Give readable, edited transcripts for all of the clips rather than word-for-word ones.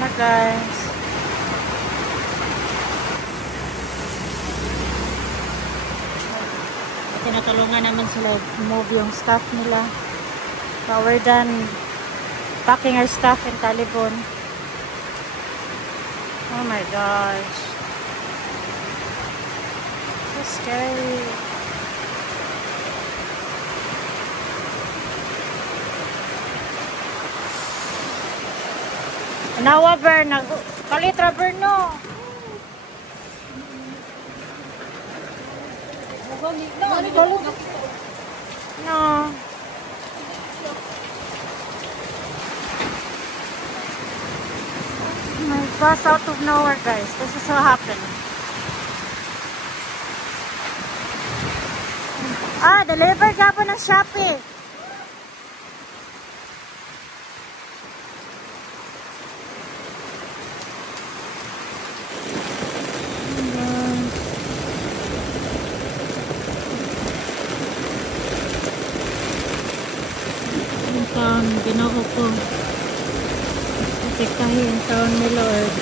na guys. Tinatulungan naman sila move yung stuff nila. So we're done packing our stuff in Talibon. Oh my gosh. So scary. Nawa burn. Kalitra burn no. No. My bus out of nowhere, guys. This is what happened. Deliver ka po ng Shopee. Ginoo ko. Protektahin ang taon ni Lord.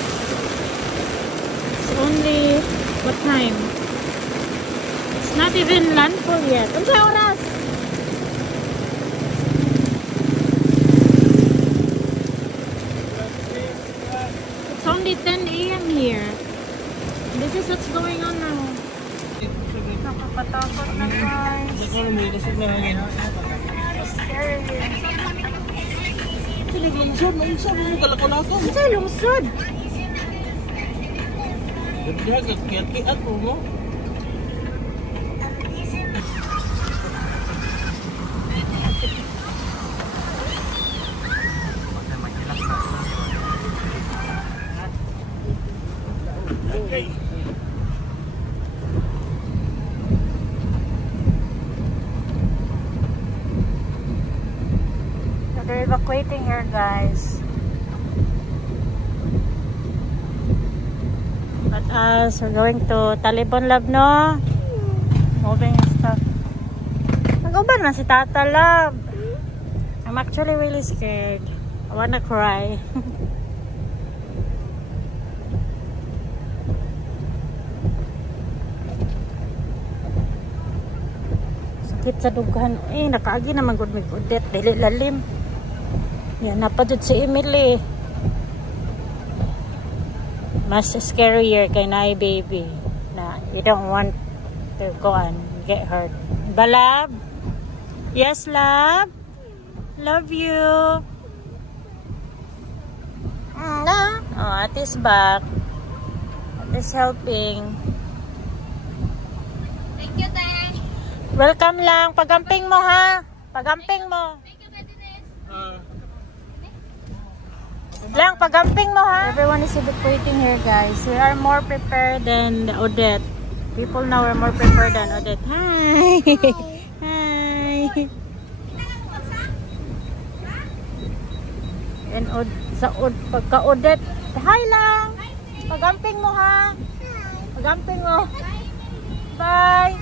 It's only, what time? It's not even landfall yet. Ano sa oras? It's only 10 AM here. This is what's going on now. Nakapatakot na guys. So scary. Lungsod mo kalako-lako. Sa lungsod. Kiyat-kiyat po mo. They're evacuating here, guys. But us, we're going to Talibon Lab, no? Moving stuff. Nag-uban na si Tata Lab. I'm actually really scared. I wanna cry. Sakit sa dugan. Nakaagi naman good may gudet. Dili lalim. Yan, napadod si Emily. Mas scarier kay Nai baby. Na you don't want to go and get hurt. Ba, love? Yes, love? Love you. Oh, Ati's back. Ati's helping. Thank you, Dad. Welcome lang. Pagamping mo, ha? Pagamping mo. Thank you, Badines. Lang, pagamping mo, ha? Everyone is evacuating here, guys. We are more prepared than Odette. People now are more prepared than Odette. Hi! Hi! And pagka-Odette, hi lang! Pagamping mo, ha? Pagamping mo. Bye!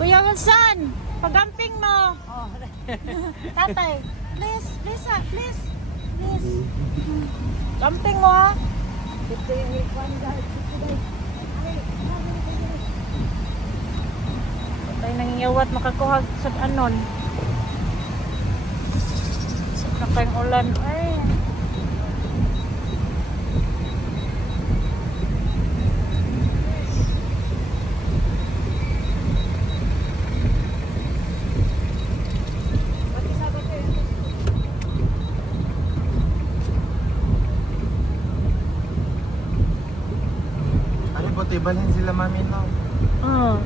Kuya Wilson, pagamping mo. Oh. Tatay, please. Gamping mo, ha? Tatay nangiyawat makakuha sa anon. Sa kayong ulan. Ay. Ibalhin sila mami no. Oh.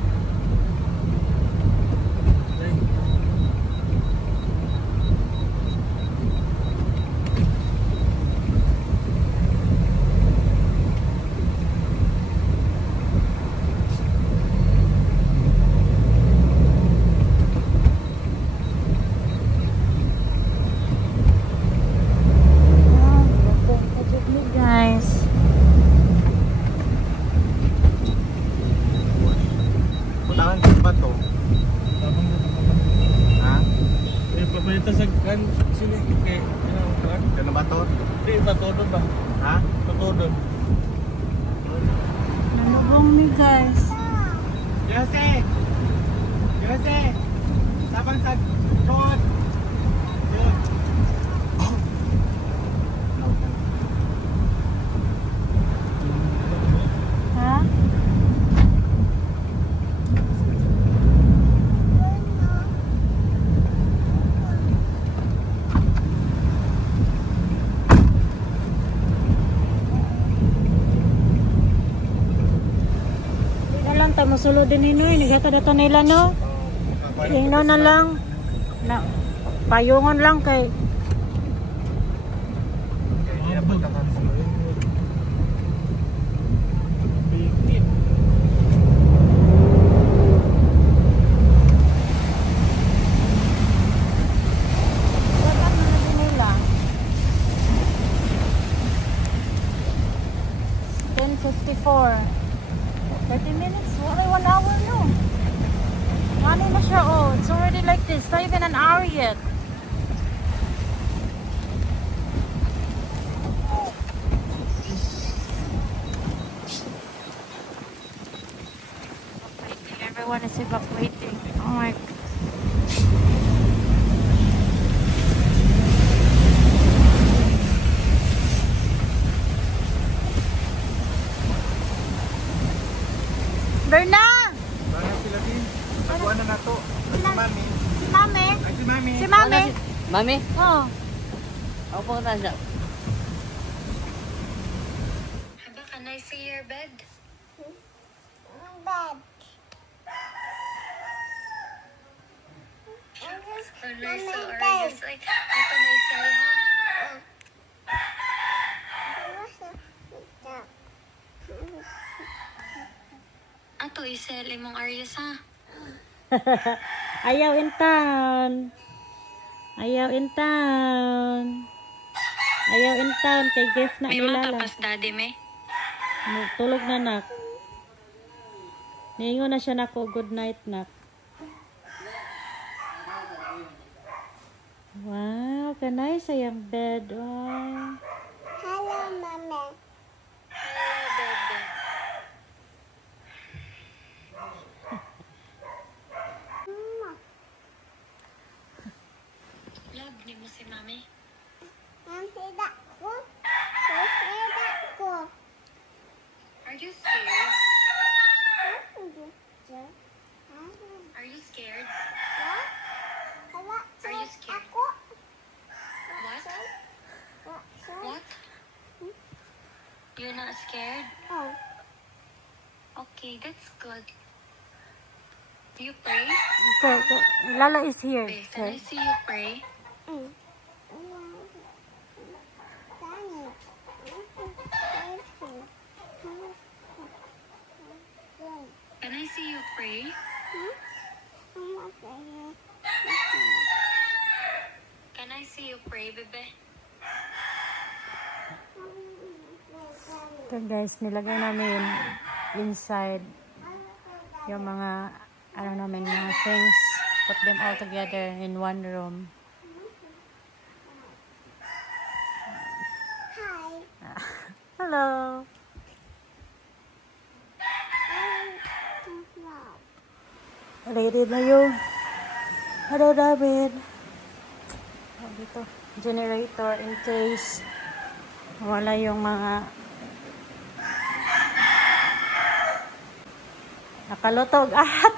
Tangan ba to? Ha? Eh, papalita sa kan sila kay kan. Ano ba to? Di ba todo ba? Ha? Todo. Nalubong mi guys. Jose! Jose! Sabang sa road! Yun. Ha? Di na lang tayo musulod din ninoy. Nagata-data nila no. Ingno na lang. Na, payungon lang kay dapat na din nila. 10:54. 30 minutes. Wala 1 hour no. Ano na siya oh. It's already like this. Not even an hour yet. Everyone is evacuating. Oh my God. Berna! Mana sila din? Nagkuha na na to. Ay, si Mami. Si Mami? Ay, si Mami. Si Mami? Mami, Oh. ako po na siya. Haba, can I see your bed? Oh, nice. So are you like, ito na isa ha? Ato isel imong Arias ha? Ayaw in town. Ayaw in town. Ayaw in town. Kay gift na May nila mga lang. tapas daddy me? Tulog na nak. Niingon na siya nako. Good night nak. Wow, kanay sayang bed. Oh. Hello, baby. Love ni mo si mami? Are you scared? Are you scared? Are you scared? What? What? You're not scared? Okay, that's good. You pray? Okay, Lala is here. Babe, can I see you pray? Can I see you pray? Can I see you pray, bebe? Okay guys, nilagay namin inside yung mga ano namin, mga things. Put them all together in one room. Hello. Ready na yun. Hello, David. Oh, dito. Generator in case wala yung mga nakalutog ahat.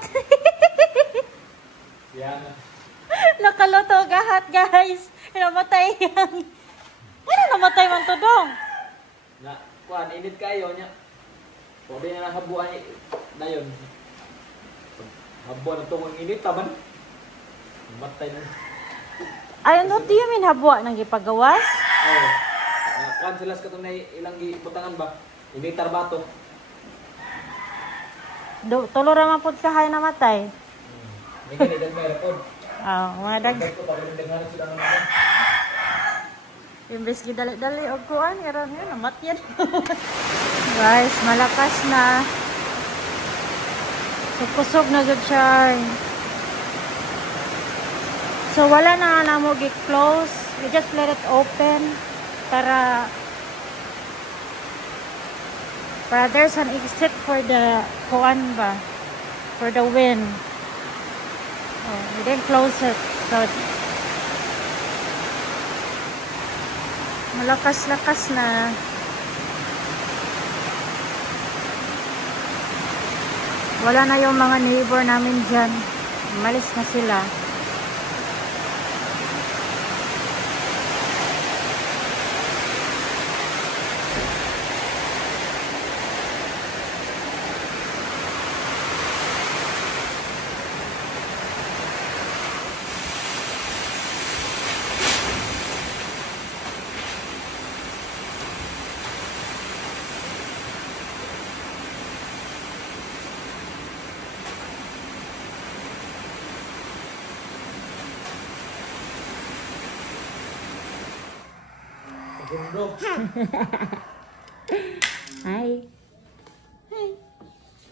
Nakalutog ahat, guys. Namatay yan. Ano namatay man to dong? Na, kuan, init kayo niya. Pwede na nakabuan na yun. Habuan na itong init, taman. Matay na. Ayun, what do you mean habwa ng gipagawas? Oo. Kuan sila sa katong na ilang ibutangan ba? Initar ba ito? Tulo raman po sa hay namatay. May ganit may report. Mga dag. Ito pa rin daghan sila ng mga. Imbes gidali-dali og kuan, karon yun namatyan. Guys, malakas na. Kusog na gud siya. So wala na mo gi-close. We just let it open para there's an exit for the kuan ba, for the wind. Oh, we didn't close it. So malakas-lakas na. Wala na yung mga neighbor namin dyan. Umalis na sila. Bro. Hi. Hi. Hi.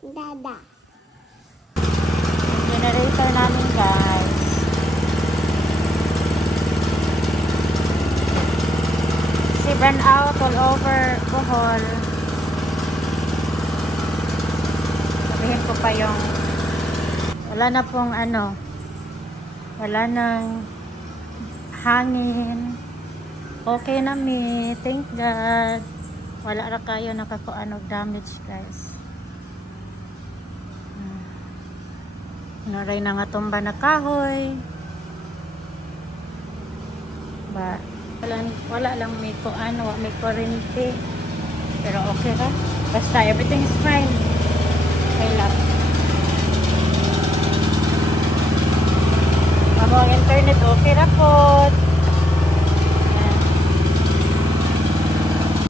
Dada. Generator namin, guys. Si burn out all over Bohol. Sabihin ko pa yung wala na pong ano, wala nang hangin. Okay na mi, thank God. Wala na kayo nakakuan og damage, guys. Naray na nga tumba na kahoy. Ba, wala lang may kuan, wala may kuryente. Pero okay ra. Basta everything is fine. Okay lang. Ang internet okay ra po.